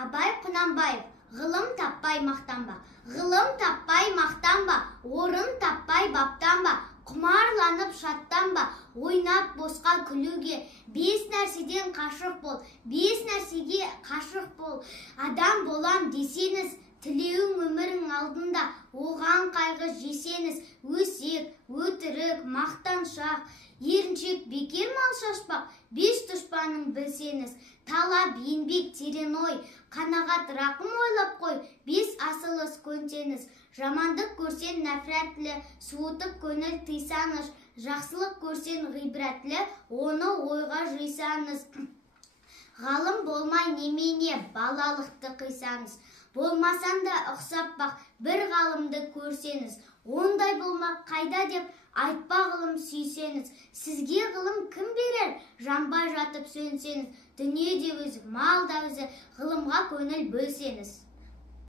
Абай Құнанбаев, ғылым таппай мақтанба. Ғылым таппай мақтанба, орын таппай баптанба, құмарланып шаттанба, ойнап босқа күлуге. 5 нәрседен қашық бол, 5 нәрсеге қашық бол. Адам болам десеңіз, тілеуің өмірің алдында, оған қайғы жесеңіз, өсек, өтірік, мақтаншақ, еріншек, бекер мал шашпақ, 5 дұшпанын білсеңіз, талап, еңбек, терең ой, қанағат, рақым ойлап қой, 5 асылыс көнсеңіз, жамандық көрсен нәфрәтлі, суытып көңіл тыйсаңыз, жақсылық көрсен ғибратлы, оны ойға жисаңыз. Ғалым болмай немене балалықты қисаңыз, болмасан да ұқсап бақ, бір ғалымды көрсеңіз, ондай болмақ қайда деп айтпа ғылым сүйсеңіз. Сізге ғылым кім берер, жанбай жатып сөнсеңіз, дүниеде өзі, мал да өзі, ғылымға көңіл бөлсеңіз.